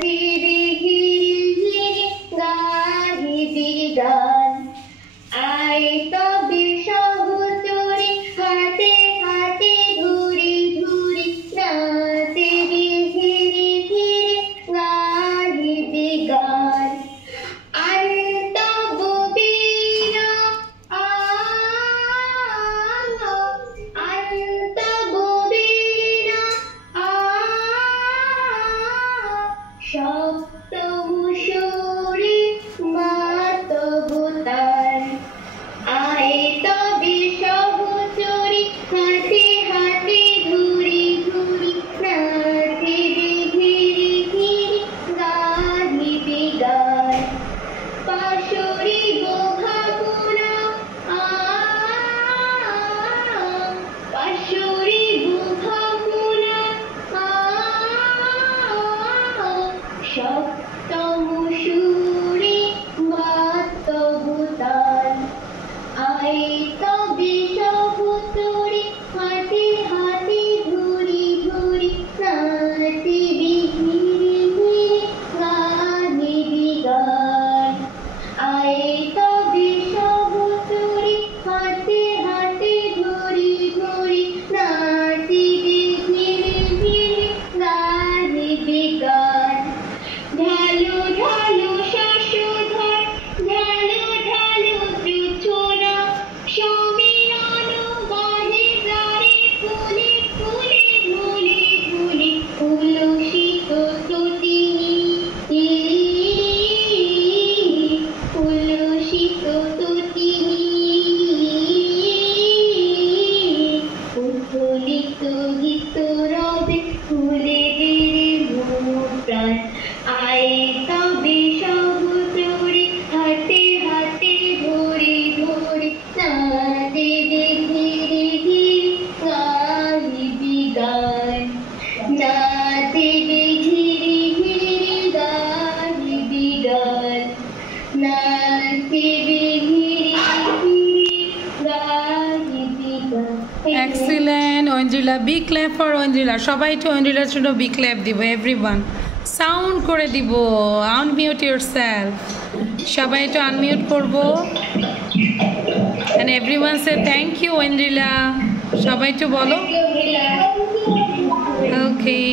ধীরে ধীরে গাহিবি গান আয় তবে সহচরে হাতে হাতে ধরে ধরে নাচে ধীরে ধীরে গাহিবি গান আর তব বীরা আর তব বীরা সপ্তম সুরে মাতবতার আয় তবে সহচরে হাতে হাতে ধরে ধরে নাচে ধীরে ধীরে গাহিবি গান পাশরি বোঘাপোনা পাশরি বোঘাপোনা সপ্তম সুরে মাতবতার আয় তবে সহচরে হাতে হাতে ধরে ধরে নাচে ধীরে ধীরে গাহিবি গান আয় তবে সহচরে হাতে হাতে ধরে ধরে নাচে ধীরে ধীরে গাহিবি গান ঢালু ঢালু শশধর ঢালু ঢালু জোছনা সমীরণ বাজে তারে ফুলে ফুলে ফুলে ফুলে উল্লসিত তটিনী উল্লসিত তটিনী উৎফুল্লিত গীত রবে ফুলে প্রাণ আয় তবে সহচরে হাতে হাতে ধরে ধরে নাচে ধীরে ধীরে গাহিবি গান নাচে ধীরে ধীরে গাহিবি গান নাচে ধীরে ধীরে গাহিবি গান। Excellent, Ojrila. Big clap for Ojrila. সবাই একটু Ojrilaর জন্য big clap দিব everyone. সাউন্ড করে দিব, আনমিউট yourself. সবাই একটু আনমিউট করব and everyone say thank you Ojrila. সবাই একটু বলো। Okay.